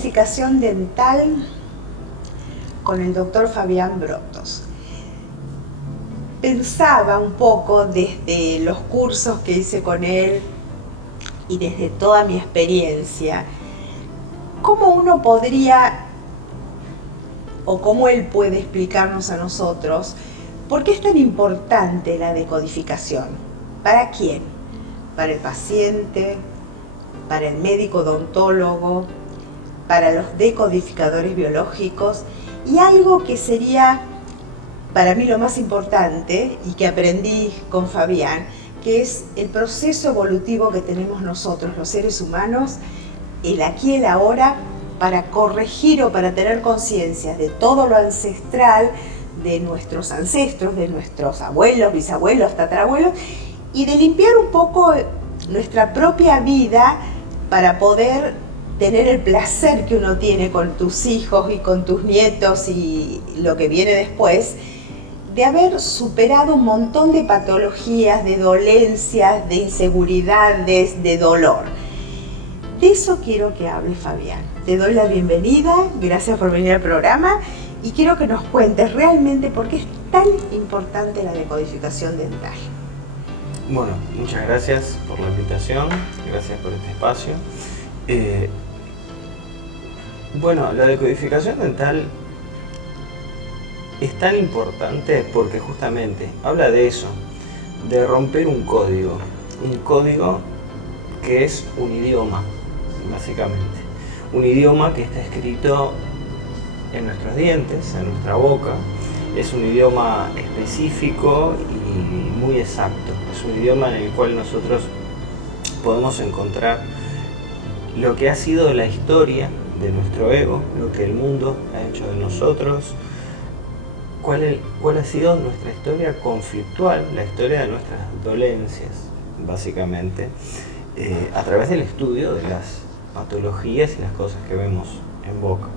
decodificación dental con el doctor Fabián Brotos. Pensaba un poco desde los cursos que hice con él y desde toda mi experiencia, cómo uno podría, o cómo él puede explicarnos a nosotros, por qué es tan importante la decodificación. ¿Para quién? Para el paciente, para el médico odontólogo, para los decodificadores biológicos, y algo que sería para mí lo más importante y que aprendí con Fabián, que es el proceso evolutivo que tenemos nosotros, los seres humanos, el aquí y el ahora, para corregir o para tener conciencia de todo lo ancestral, de nuestros ancestros, de nuestros abuelos, bisabuelos, tatarabuelos, y de limpiar un poco nuestra propia vida para poder tener el placer que uno tiene con tus hijos y con tus nietos y lo que viene después, de haber superado un montón de patologías, de dolencias, de inseguridades, de dolor. De eso quiero que hable Fabián. Te doy la bienvenida, gracias por venir al programa y quiero que nos cuentes realmente por qué es tan importante la decodificación dental. Bueno, muchas gracias por la invitación, gracias por este espacio. Bueno, la decodificación dental es tan importante porque justamente habla de eso, de romper un código que es un idioma, básicamente. Un idioma que está escrito en nuestros dientes, en nuestra boca. Es un idioma específico y muy exacto. Es un idioma en el cual nosotros podemos encontrar lo que ha sido la historia de nuestro ego, lo que el mundo ha hecho de nosotros, cuál ha sido nuestra historia conflictual, la historia de nuestras dolencias, básicamente, a través del estudio de las patologías y las cosas que vemos en boca.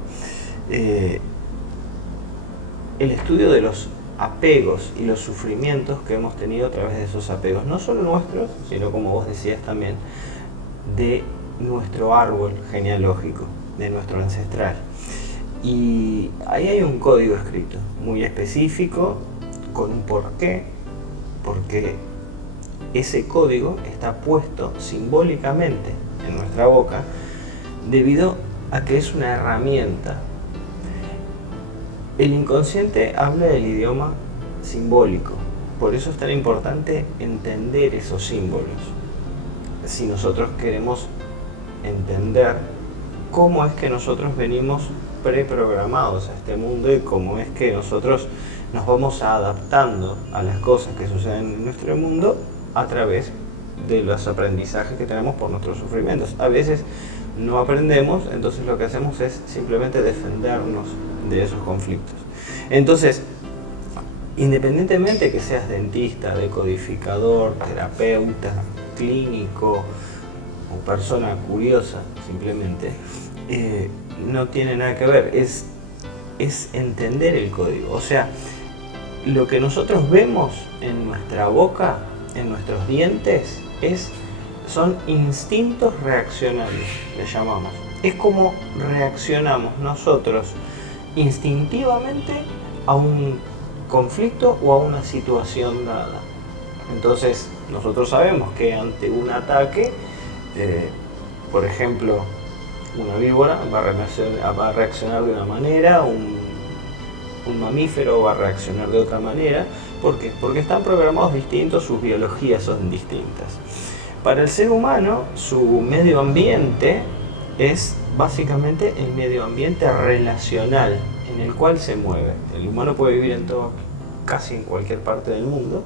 El estudio de los apegos y los sufrimientos que hemos tenido a través de esos apegos, no solo nuestros, sino como vos decías también, de nuestro árbol genealógico, de nuestro ancestral. Y ahí hay un código escrito, muy específico, con un porqué, porque ese código está puesto simbólicamente en nuestra boca, debido a que es una herramienta. El inconsciente habla del idioma simbólico, por eso es tan importante entender esos símbolos. Si nosotros queremos entender cómo es que nosotros venimos preprogramados a este mundo y cómo es que nosotros nos vamos adaptando a las cosas que suceden en nuestro mundo a través de los aprendizajes que tenemos por nuestros sufrimientos. A veces no aprendemos, entonces lo que hacemos es simplemente defendernos de esos conflictos. Entonces, independientemente que seas dentista, decodificador, terapeuta, clínico o persona curiosa, simplemente, no tiene nada que ver, es entender el código. O sea, lo que nosotros vemos en nuestra boca, en nuestros dientes, son instintos reaccionarios, le llamamos. Es como reaccionamos nosotros instintivamente a un conflicto o a una situación dada. Entonces, nosotros sabemos que ante un ataque, por ejemplo, una víbora va a reaccionar de una manera, un mamífero va a reaccionar de otra manera. ¿Por qué? Porque están programados distintos, sus biologías son distintas. Para el ser humano, su medio ambiente es básicamente el medio ambiente relacional en el cual se mueve. El humano puede vivir casi en cualquier parte del mundo,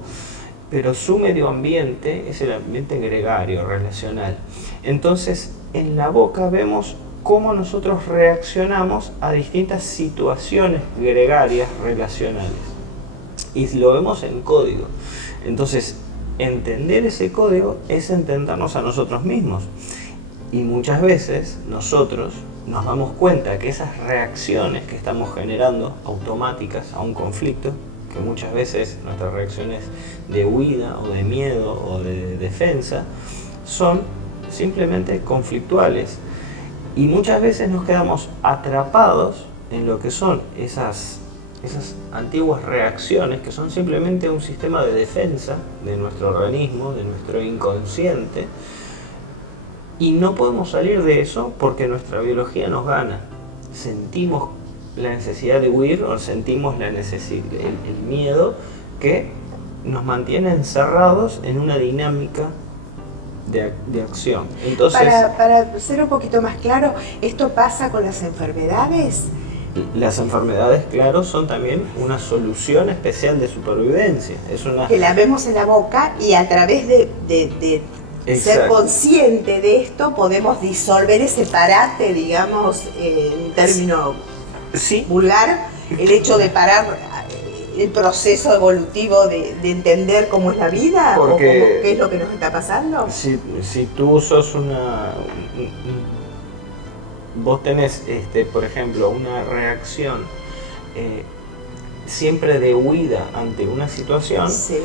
pero su medio ambiente es el ambiente gregario, relacional. Entonces, en la boca vemos cómo nosotros reaccionamos a distintas situaciones gregarias relacionales. Y lo vemos en código. Entonces, entender ese código es entendernos a nosotros mismos. Y muchas veces nosotros nos damos cuenta que esas reacciones que estamos generando automáticas a un conflicto, que muchas veces nuestras reacciones de huida o de miedo o de defensa, son simplemente conflictuales. Y muchas veces nos quedamos atrapados en lo que son esas antiguas reacciones que son simplemente un sistema de defensa de nuestro organismo, de nuestro inconsciente, y no podemos salir de eso porque nuestra biología nos gana. Sentimos la necesidad de huir o sentimos el miedo que nos mantiene encerrados en una dinámica de acción. Entonces, para ser un poquito más claro, ¿esto pasa con las enfermedades? Las enfermedades, claro, son también una solución especial de supervivencia. Que la vemos en la boca y a través de ser consciente de esto podemos disolver ese parate, digamos, en término vulgar, el hecho de parar el proceso evolutivo de entender cómo es la vida. Porque o qué es lo que nos está pasando. Si tú sos vos tenés, por ejemplo, una reacción siempre de huida ante una situación, sí,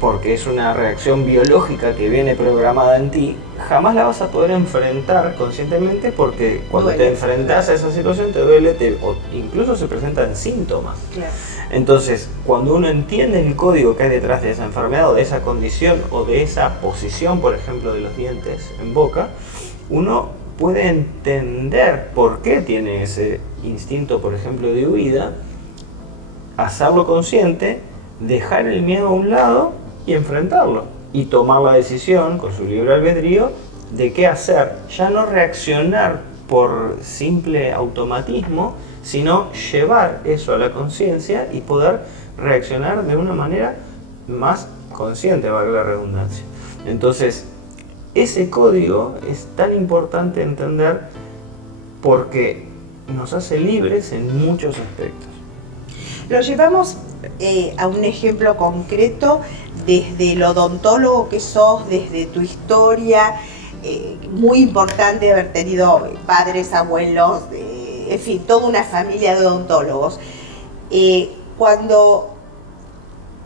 porque es una reacción biológica que viene programada en ti, jamás la vas a poder enfrentar conscientemente, porque cuando te enfrentás a esa situación te duele, o incluso se presentan síntomas. Claro. Entonces, cuando uno entiende el código que hay detrás de esa enfermedad o de esa condición o de esa posición, por ejemplo, de los dientes en boca, uno puede entender por qué tiene ese instinto, por ejemplo, de huida, hacerlo consciente, dejar el miedo a un lado y enfrentarlo. Y tomar la decisión, con su libre albedrío, de qué hacer. Ya no reaccionar por simple automatismo, sino llevar eso a la conciencia y poder reaccionar de una manera más consciente, valga la redundancia. Entonces, ese código es tan importante entender porque nos hace libres en muchos aspectos. Lo llevamos a un ejemplo concreto desde el odontólogo que sos, desde tu historia, muy importante haber tenido padres, abuelos, en fin, toda una familia de odontólogos. Cuando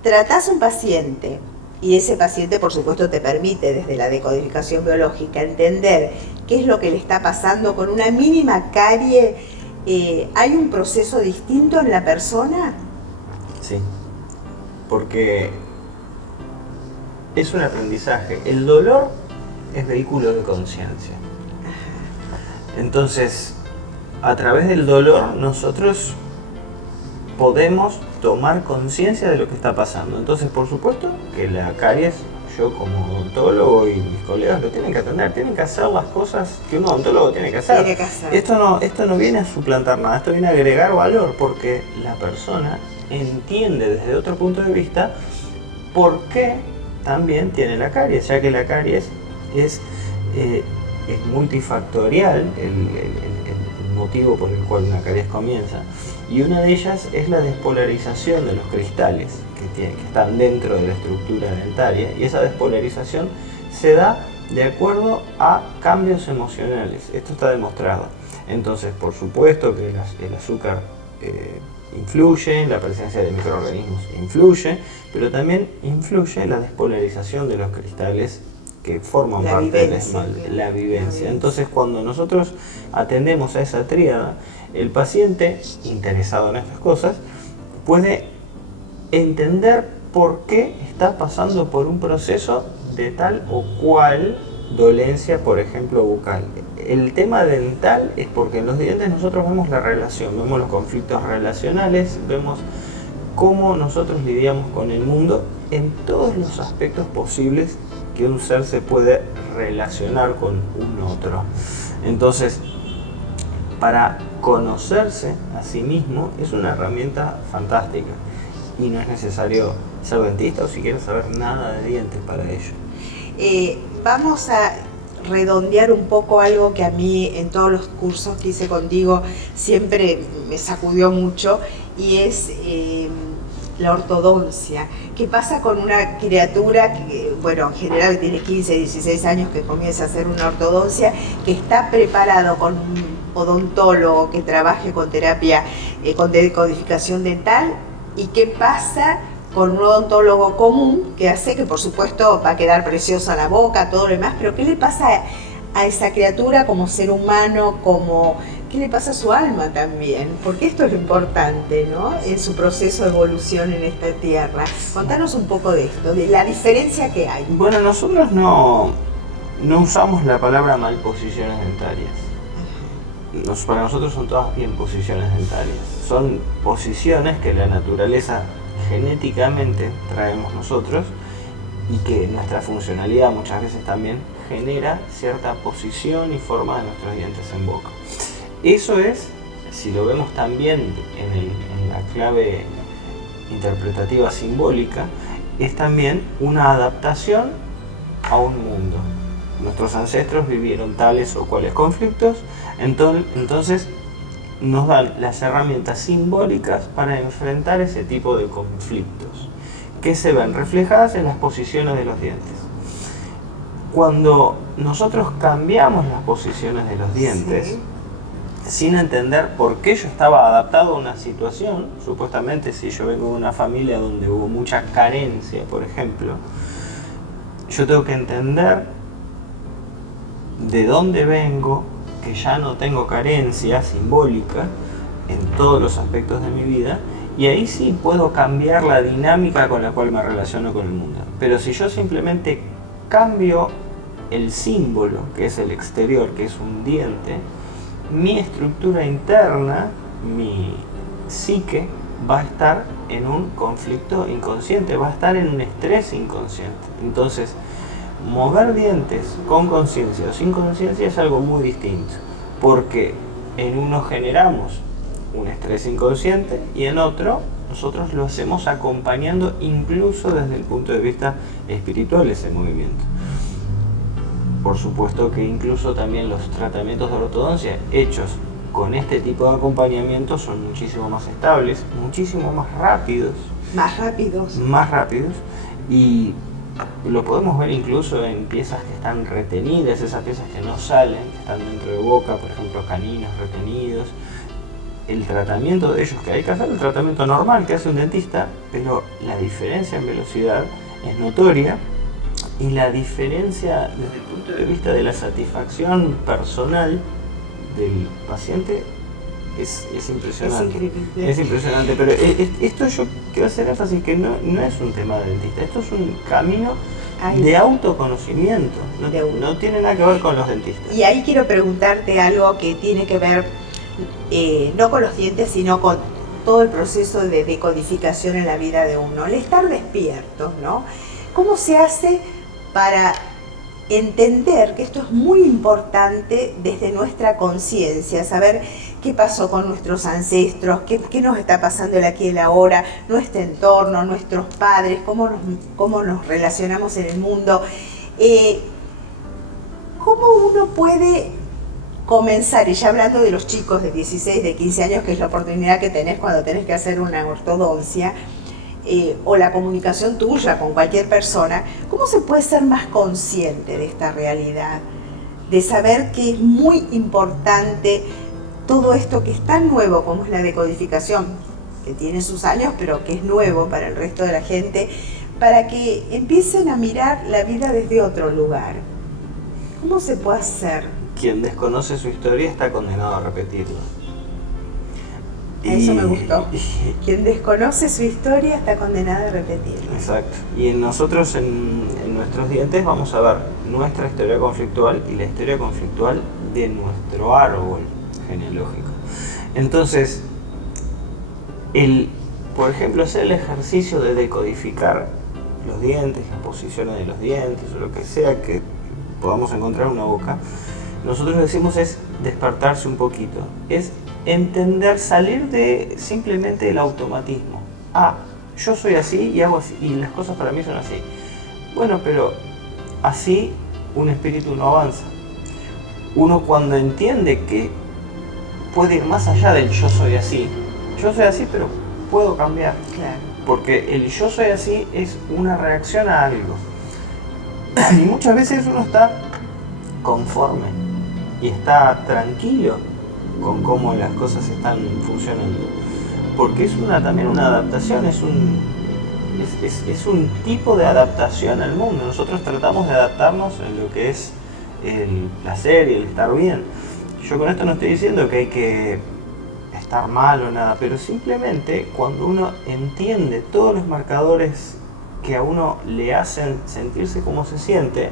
tratás a un paciente, y ese paciente, por supuesto, te permite, desde la decodificación biológica, entender qué es lo que le está pasando con una mínima carie, ¿hay un proceso distinto en la persona? Sí, porque es un aprendizaje. El dolor es vehículo de conciencia. Entonces, a través del dolor, nosotros podemos tomar conciencia de lo que está pasando. Entonces, por supuesto que la caries, yo como odontólogo y mis colegas lo tienen que atender, tienen que hacer las cosas que un odontólogo tiene que hacer. Esto no viene a suplantar nada, esto viene a agregar valor, porque la persona entiende desde otro punto de vista por qué también tiene la caries, ya que la caries es multifactorial, el motivo por el cual una caries comienza. Y una de ellas es la despolarización de los cristales que están dentro de la estructura dentaria, y esa despolarización se da de acuerdo a cambios emocionales. Esto está demostrado. Entonces, por supuesto que el azúcar influye, la presencia de microorganismos influye, pero también influye la despolarización de los cristales que forman parte del esmalte, la vivencia. Entonces, cuando nosotros atendemos a esa tríada, el paciente interesado en estas cosas puede entender por qué está pasando por un proceso de tal o cual dolencia, por ejemplo, bucal. El tema dental es porque en los dientes nosotros vemos la relación, vemos los conflictos relacionales, vemos cómo nosotros lidiamos con el mundo en todos los aspectos posibles que un ser se puede relacionar con un otro. Entonces, para conocerse a sí mismo es una herramienta fantástica y no es necesario ser dentista o siquiera saber nada de dientes para ello. Vamos a redondear un poco algo que a mí en todos los cursos que hice contigo siempre me sacudió mucho, y es la ortodoncia. ¿Qué pasa con una criatura que, bueno, en general tiene 15, 16 años, que comienza a hacer una ortodoncia, que está preparado con un odontólogo que trabaje con terapia, con decodificación dental? ¿Y qué pasa con un odontólogo común que hace que, por supuesto, va a quedar preciosa la boca, todo lo demás, pero qué le pasa a esa criatura como ser humano, como qué le pasa a su alma también, porque esto es lo importante, ¿no? En su proceso de evolución en esta tierra. Contanos un poco de esto, de la diferencia que hay. Bueno, nosotros no usamos la palabra mal posiciones dentarias. Para nosotros son todas bien posiciones dentarias. Son posiciones que la naturaleza genéticamente traemos nosotros y que nuestra funcionalidad muchas veces también genera cierta posición y forma de nuestros dientes en boca. Eso es, si lo vemos también en la clave interpretativa simbólica, es también una adaptación a un mundo. Nuestros ancestros vivieron tales o cuales conflictos, entonces nos dan las herramientas simbólicas para enfrentar ese tipo de conflictos, que se ven reflejadas en las posiciones de los dientes. Cuando nosotros cambiamos las posiciones de los dientes, sí, sin entender por qué yo estaba adaptado a una situación, supuestamente si yo vengo de una familia donde hubo mucha carencia, por ejemplo, yo tengo que entender de dónde vengo, que ya no tengo carencia simbólica en todos los aspectos de mi vida, y ahí sí puedo cambiar la dinámica con la cual me relaciono con el mundo. Pero si yo simplemente cambio el símbolo, que es el exterior, que es un diente, mi estructura interna, mi psique, va a estar en un conflicto inconsciente, va a estar en un estrés inconsciente. Entonces, mover dientes con conciencia o sin conciencia es algo muy distinto, porque en uno generamos un estrés inconsciente y en otro nosotros lo hacemos acompañando incluso desde el punto de vista espiritual ese movimiento. Por supuesto que incluso también los tratamientos de ortodoncia hechos con este tipo de acompañamiento son muchísimo más estables, muchísimo más rápidos. Más rápidos. Y lo podemos ver incluso en piezas que están retenidas, esas piezas que no salen, que están dentro de boca, por ejemplo caninos retenidos. El tratamiento de ellos que hay que hacer, el tratamiento normal que hace un dentista, pero la diferencia en velocidad es notoria. Y la diferencia desde el punto de vista de la satisfacción personal del paciente es impresionante. Es increíble. Es impresionante, pero esto yo quiero hacer énfasis que no es un tema de dentista, esto es un camino de autoconocimiento, no tiene nada que ver con los dentistas. Y ahí quiero preguntarte algo que tiene que ver no con los dientes, sino con todo el proceso de decodificación en la vida de uno, el estar despiertos, ¿no? ¿Cómo se hace para entender que esto es muy importante desde nuestra conciencia, saber qué pasó con nuestros ancestros, qué nos está pasando el aquí y el ahora, nuestro entorno, nuestros padres, cómo nos relacionamos en el mundo? ¿Cómo uno puede comenzar, y ya hablando de los chicos de 16, de 15 años, que es la oportunidad que tenés cuando tenés que hacer una ortodoncia, o la comunicación tuya con cualquier persona, ¿cómo se puede ser más consciente de esta realidad? De saber que es muy importante todo esto que es tan nuevo como es la decodificación, que tiene sus años, pero que es nuevo para el resto de la gente, para que empiecen a mirar la vida desde otro lugar. ¿Cómo se puede hacer? Quien desconoce su historia está condenado a repetirla. Eso me gustó. Quien desconoce su historia está condenado a repetirla. Exacto. Y en nosotros, en nuestros dientes, vamos a ver nuestra historia conflictual y la historia conflictual de nuestro árbol genealógico. Entonces, por ejemplo, hacer el ejercicio de decodificar los dientes, las posiciones de los dientes, o lo que sea que podamos encontrar en una boca, nosotros decimos es despertarse un poquito, es entender, salir de simplemente el automatismo. Yo soy así y hago así, y las cosas para mí son así. Bueno, pero así un espíritu no avanza. Uno cuando entiende que puede ir más allá del yo soy así pero puedo cambiar. Claro. Porque el yo soy así es una reacción a algo. Y muchas veces uno está conforme y está tranquilo con cómo las cosas están funcionando, porque es también una adaptación, es un tipo de adaptación al mundo. Nosotros tratamos de adaptarnos en lo que es el placer y el estar bien. Yo con esto no estoy diciendo que hay que estar mal o nada, pero simplemente cuando uno entiende todos los marcadores que a uno le hacen sentirse como se siente,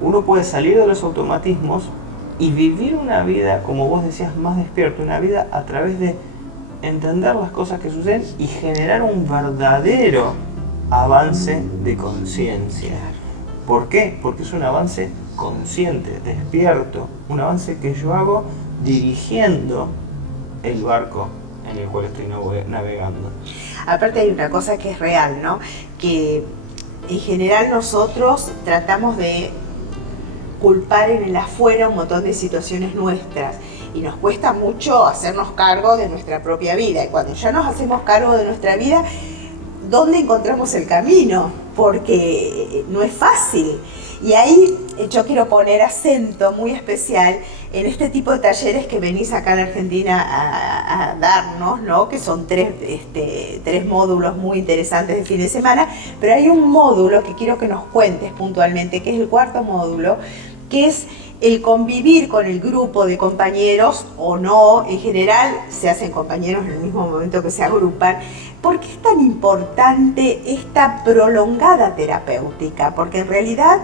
uno puede salir de los automatismos y vivir una vida, como vos decías, más despierto, una vida a través de entender las cosas que suceden y generar un verdadero avance de conciencia. ¿Por qué? Porque es un avance consciente, despierto, un avance que yo hago dirigiendo el barco en el cual estoy navegando. Aparte hay una cosa que es real, ¿no? Que en general nosotros tratamos de culpar en el afuera un montón de situaciones nuestras y nos cuesta mucho hacernos cargo de nuestra propia vida. Y cuando ya nos hacemos cargo de nuestra vida, ¿dónde encontramos el camino? Porque no es fácil. Y ahí yo quiero poner acento muy especial en este tipo de talleres que venís acá en Argentina a darnos, ¿no? Que son tres módulos muy interesantes de fin de semana, pero hay un módulo que quiero que nos cuentes puntualmente, que es el cuarto módulo, que es el convivir con el grupo de compañeros o no. En general se hacen compañeros en el mismo momento que se agrupan. ¿Por qué es tan importante esta prolongada terapéutica? Porque en realidad,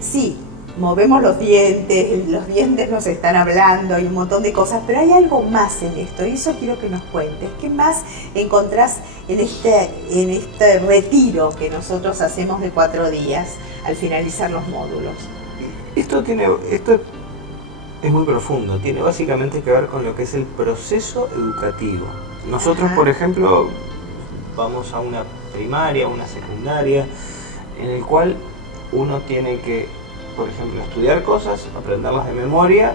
sí, movemos los dientes nos están hablando y un montón de cosas, pero hay algo más en esto y eso quiero que nos cuentes. ¿Qué más encontrás en este retiro que nosotros hacemos de 4 días al finalizar los módulos? Esto es muy profundo, tiene básicamente que ver con lo que es el proceso educativo. Nosotros, por ejemplo, vamos a una primaria, una secundaria, en el cual uno tiene que, por ejemplo, estudiar cosas, aprenderlas de memoria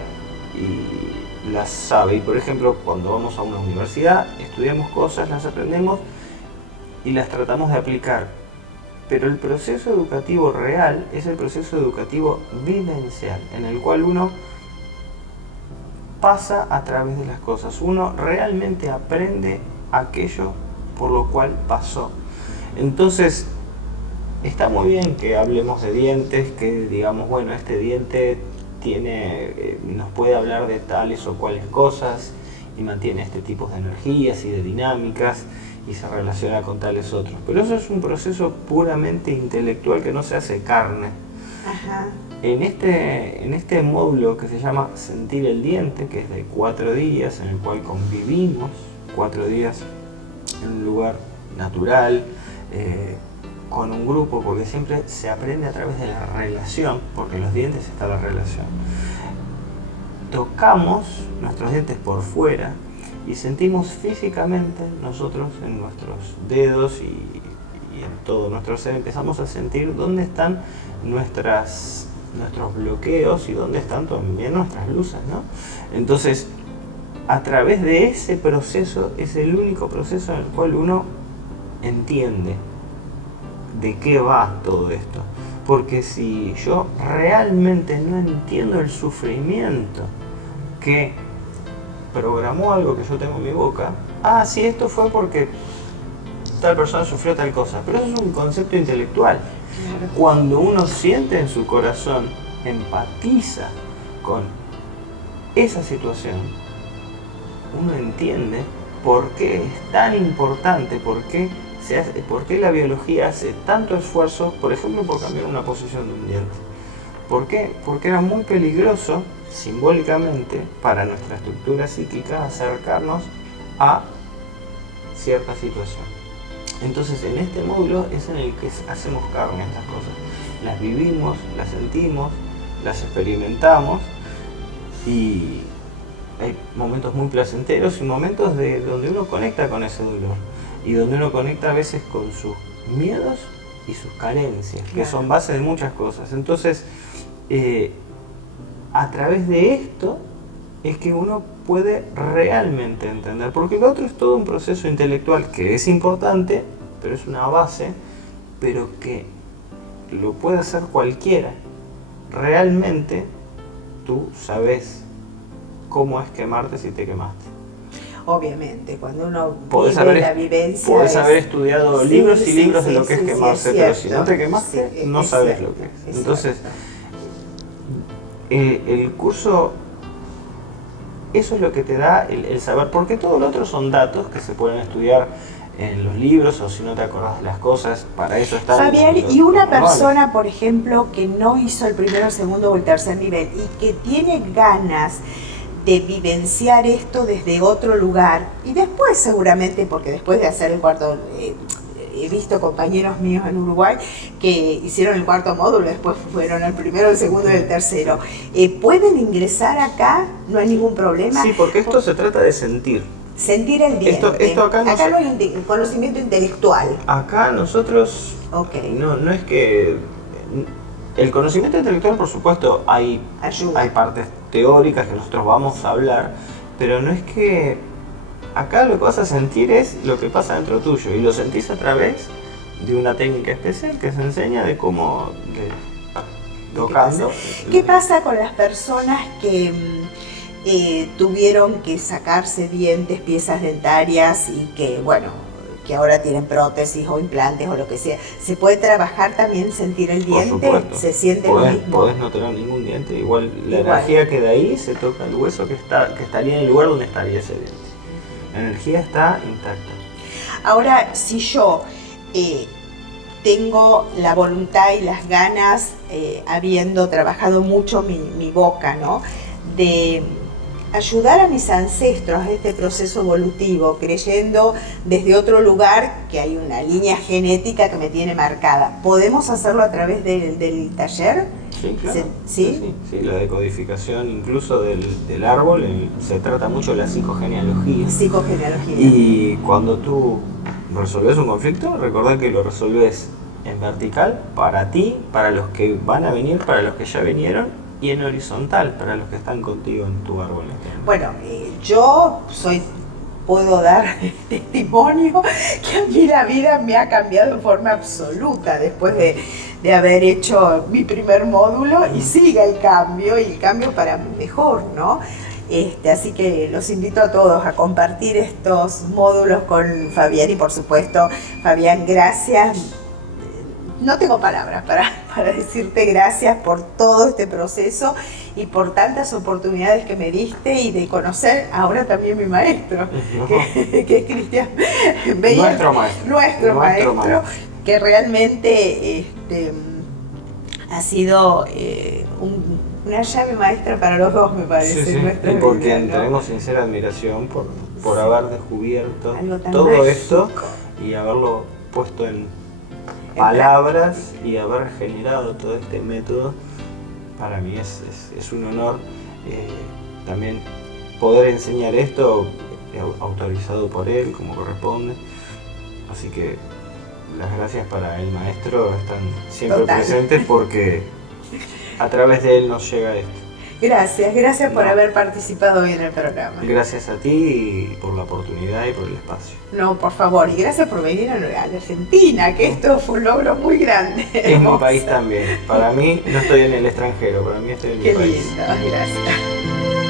y las sabe. Y por ejemplo, cuando vamos a una universidad, estudiamos cosas, las aprendemos y las tratamos de aplicar. Pero el proceso educativo real es el proceso educativo vivencial, en el cual uno pasa a través de las cosas. Uno realmente aprende aquello por lo cual pasó. Entonces, está muy bien que hablemos de dientes, que digamos, bueno, este diente nos puede hablar de tales o cuales cosas y mantiene este tipo de energías y de dinámicas y se relaciona con tales otros. Pero eso es un proceso puramente intelectual que no se hace carne. Ajá. En este módulo que se llama Sentir el Diente, que es de 4 días, en el cual convivimos 4 días en un lugar natural, con un grupo, porque siempre se aprende a través de la relación, porque en los dientes está la relación. Tocamos nuestros dientes por fuera y sentimos físicamente nosotros en nuestros dedos y en todo nuestro ser, empezamos a sentir dónde están nuestros bloqueos y dónde están también nuestras luces, ¿no? Entonces, a través de ese proceso, es el único proceso en el cual uno entiende de qué va todo esto. Porque si yo realmente no entiendo el sufrimiento que programó algo que yo tengo en mi boca, sí, esto fue porque tal persona sufrió tal cosa, pero eso es un concepto intelectual. Cuando uno siente en su corazón, empatiza con esa situación, uno entiende por qué es tan importante, por qué la biología hace tanto esfuerzo, por ejemplo, por cambiar una posición de un diente. ¿Por qué? Porque era muy peligroso, simbólicamente, para nuestra estructura psíquica, acercarnos a cierta situación. Entonces, en este módulo es en el que hacemos carne estas cosas. Las vivimos, las sentimos, las experimentamos y hay momentos muy placenteros y momentos donde uno conecta con ese dolor y donde uno conecta a veces con sus miedos y sus carencias, que son base de muchas cosas. Entonces, a través de esto es que uno puede realmente entender, porque lo otro es todo un proceso intelectual que es importante, pero es una base, pero que lo puede hacer cualquiera. Realmente tú sabes cómo es quemarte si te quemaste. Obviamente, cuando uno vive la vivencia... Podés haber estudiado libros y libros de lo que es quemarse, es pero si no te quemaste, sí, no sabes lo que es. Entonces, cierto. el curso, eso es lo que te da el saber, porque todo lo otro son datos que se pueden estudiar en los libros, o si no te acordás de las cosas, para eso están. Fabián, y una persona, por ejemplo, que no hizo el primero, el segundo o el tercer nivel y que tiene ganas de vivenciar esto desde otro lugar, y después seguramente, porque después de hacer el cuarto, he visto compañeros míos en Uruguay que hicieron el cuarto módulo, después fueron al primero, el segundo y el tercero, ¿pueden ingresar acá? ¿No hay ningún problema? Sí, porque esto se trata de sentir. Sentir el diente. Esto acá no hay un conocimiento intelectual. Acá nosotros, no es que... El conocimiento intelectual, por supuesto, hay partes teóricas que nosotros vamos a hablar, pero no es que... Acá lo que vas a sentir es lo que pasa dentro tuyo, y lo sentís a través de una técnica especial que se enseña de cómo... tocando. ¿Qué pasa con las personas que tuvieron que sacarse dientes, piezas dentarias y que, bueno, que ahora tienen prótesis o implantes o lo que sea? ¿Se puede trabajar también sentir el diente? Por supuesto. ¿Se siente lo mismo? Podés no tener ningún diente, igual la energía que de ahí se toca el hueso que estaría en el lugar donde estaría ese diente. La energía está intacta. Ahora, si yo tengo la voluntad y las ganas, habiendo trabajado mucho mi boca, ¿no?, de ayudar a mis ancestros a este proceso evolutivo, creyendo desde otro lugar que hay una línea genética que me tiene marcada. ¿Podemos hacerlo a través del taller? Sí, claro. ¿Sí? Sí, la decodificación incluso del árbol, se trata mucho de la psicogenealogía. Psicogenealogía. Y cuando tú resolves un conflicto, recordá que lo resolves en vertical para ti, para los que van a venir, para los que ya vinieron, y en horizontal para los que están contigo en tu árbol. Bueno, yo puedo dar testimonio que a mí la vida me ha cambiado en forma absoluta después de haber hecho mi primer módulo, y sigue el cambio, y el cambio para mejor, ¿no? Así que los invito a todos a compartir estos módulos con Fabián, y por supuesto, Fabián, gracias. No tengo palabras para decirte gracias por todo este proceso y por tantas oportunidades que me diste, y de conocer ahora también mi maestro, que es Cristian Beyer, nuestro maestro, que realmente ha sido una llave maestra para los dos, me parece. Sí. Y por quien tenemos sincera admiración por haber descubierto todo mágico esto y haberlo puesto en palabras y haber generado todo este método. Para mí es un honor también poder enseñar esto autorizado por él como corresponde, así que las gracias para el maestro están siempre presentes, porque a través de él nos llega esto. Gracias por haber participado hoy en el programa. Gracias a ti por la oportunidad y por el espacio. No, por favor, y gracias por venir a la Argentina, que esto fue un logro muy grande. Es mi país también. Para mí no estoy en el extranjero, para mí estoy en mi país. Qué lindo, gracias.